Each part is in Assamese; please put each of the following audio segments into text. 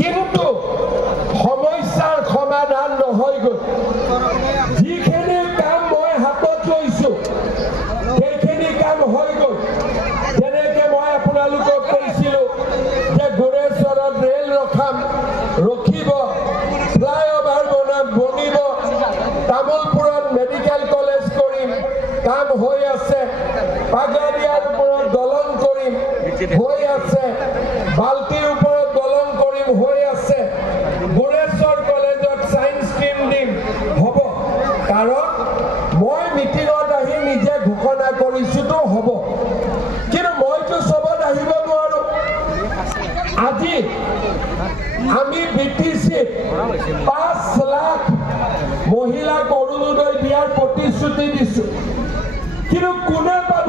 কিন্তু সমস্যাৰ সমাধান নহয় গৈ যিখিনি কাম মই হাতত লৈছো সেইখিনি কাম হৈ গ'ল যেনেকে মই আপোনালোকক কৈছিলো যে গোৰেশ্বৰত ৰেল ৰখিব ফ্লাইঅভাৰ বনিব তামুলপুৰত মেডিকেল কলেজ কৰিম কাম হৈ আছে পাগলাদিয়াৰ ওপৰত দলং কৰিম হৈ আছে বাল্টিৰ ওপৰত দলং কৰিম হৈ আছে গোৰেশ্বৰ কলেজত সায়েন্স ষ্ট্ৰীম দিম হ'ব কাৰণ মই মিটিঙত আহি নিজে ঘোষণা কৰিছোতো হ'ব কিন্তু মইতো সবত আহিব নোৱাৰো আজি আমি বিটিসি 5 লাখ মহিলাক অৰুণোদয় দিয়াৰ প্ৰতিশ্ৰুতি দিছো কিন্তু কোনে পাব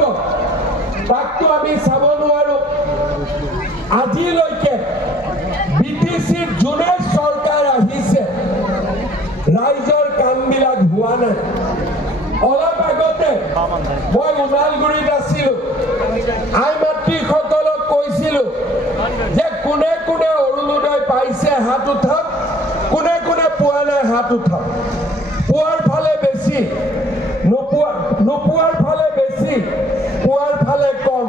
তাকতো আমি চাব নোৱাৰো আজিলৈকে বিটিসি যোনে চৰকাৰ আহিছে ৰাইজৰ কামবিলাক হোৱা নাই অলপ আগতে মই উনালগুৰিত আছিলো আই মাতৃসকলক কৈছিলো যে কোনে কোনে অৰুণোদয় পাইছে হাত উঠাওক কোনে কোনে পোৱা নাই হাত উঠাওক পোৱাৰ ফালে বেছি নোপোৱাৰ ফালে বেছি পোৱাৰ ফালে কম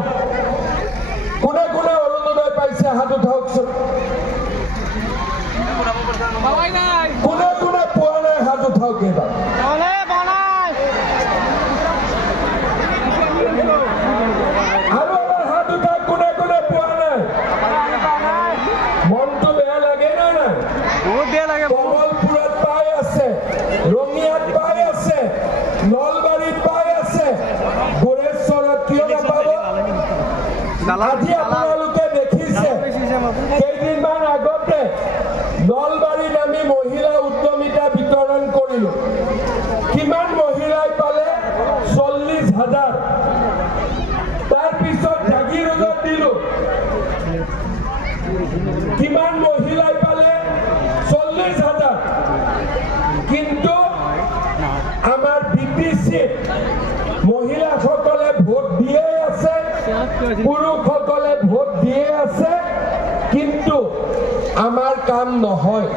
কোনে কোনে অৰুণোদয় পাইছে হাত উঠাওকচোন কোনে কোনে পোৱা নাই হাত উঠাওক এবাৰ আৰু এবাৰ হাত উঠাওক কোনে কোনে পোৱা নাই মনটো বেয়া লাগে নে নাই বহুত বেয়া লাগে কমলপুৰত পাই আছে ৰঙিয়াত পাই আছে নলবাৰীত পাই আছে গোৰেশ্বৰত কিয় নাপাব আজি আপোনালোকে দেখিছে কেইদিনমান আগতে নলবাৰীত আমি মহিলা উদ্যমিতা বিতৰণ কৰিলো কিমান মহিলাই পালে 40,000 তাৰপিছত জাগিৰোডত দিলো কিমান মহিলাই পালে 40,000 কিন্তু আমাৰ বিটিসি মহিলাসকলে ভোট দিয়ে আছে পুৰুষসকলে ভোট দিয়ে আছে কিন্তু আমাৰ কাম নহয়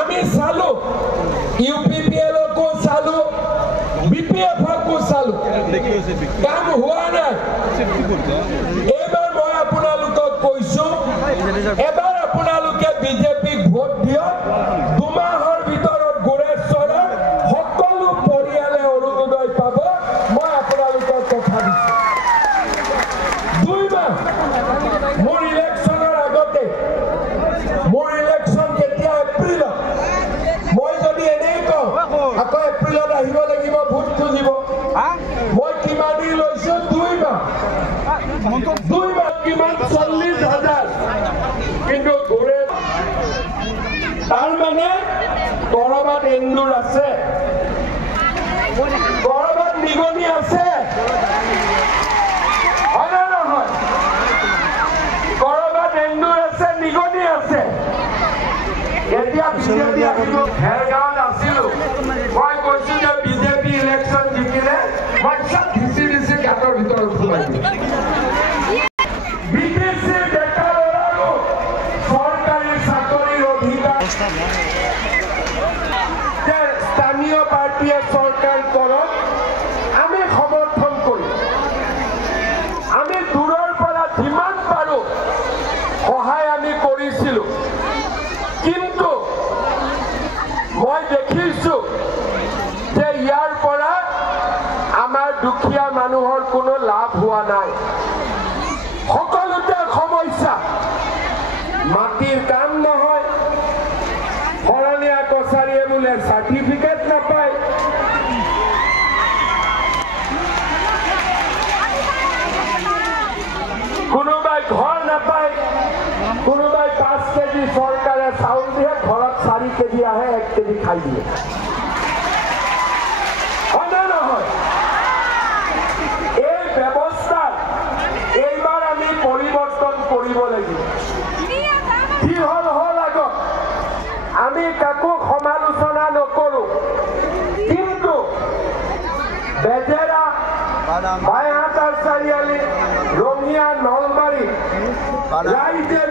আমি চালো ইউপিপিএলকো চালো বিপিএফকো চালো কাম হোৱা নাই এবাৰ মই আপোনালোকক কৈছো এবাৰ আপোনালোকে বিজেপিক ভোট দিয়ক 2 মাহৰ ভিতৰত গোৰেশ্বৰৰ সকলো পৰিয়ালে অৰুণোদয় পাব মই আপোনালোকক কথা দিছো 2 মাহ মোৰ ইলেকশ্যনৰ আগতে মোৰ ইলেকশ্যন কেতিয়া এপ্ৰিলত মই যদি এনেই কওঁ আকৌ এপ্ৰিলত আহিব লাগিব ভোট খুজিব মই কিমান দিন লৈছো 2 মাহ কিমান 40,000 কিন্তু ঘূৰে তাৰ মানে কৰবাত এন্দুৰ আছে কৰবাত নিগনি আছে হয় নে নহয় কৰবাত এন্দুৰ আছে নিগনি আছে এতিয়া বিজেপি আহিব খেৰগাঁৱত আছিলো মই কৈছো যে বিজেপি ইলেকশ্যন জিকিলে মই চব ভিচি গাঁতৰ ভিতৰত সোমাই দিম বিটিসি ডেকা ল'ৰাৰো চৰকাৰী চাকৰিৰ অধিকাৰ যে স্থানীয় পাৰ্টীয়ে চৰকাৰ কৰক আমি সমৰ্থন কৰিম আমি দূৰৰ পৰা যিমান পাৰো সহায় আমি কৰিছিলো কিন্তু মই দেখিছো যে ইয়াৰ পৰা আমাৰ দুখীয়া মানুহৰ কোনো লাভ হোৱা নাই সকলোতে সমস্যা মাটিৰ কাম নহয় শৰণীয়া কছাৰীয়ে বোলে চাৰ্টিফিকেট নাপায় কোনোবাই ঘৰ নাপায় কোনোবাই 5 কেজি চৰকাৰে চাউল দিয়ে ঘৰত 4 কেজি আহে 1 কেজি খাই দিয়ে হয় নে নহয় এই ব্যৱস্থা এইবাৰ আমি পৰিৱৰ্তন কৰিব লাগিব কি হল আগত আমি কাকো সমালোচনা নকৰো কিন্তু বেজেৰা বাইহাটা চাৰিআলি ৰঙিয়া নলবাৰী ৰাইজে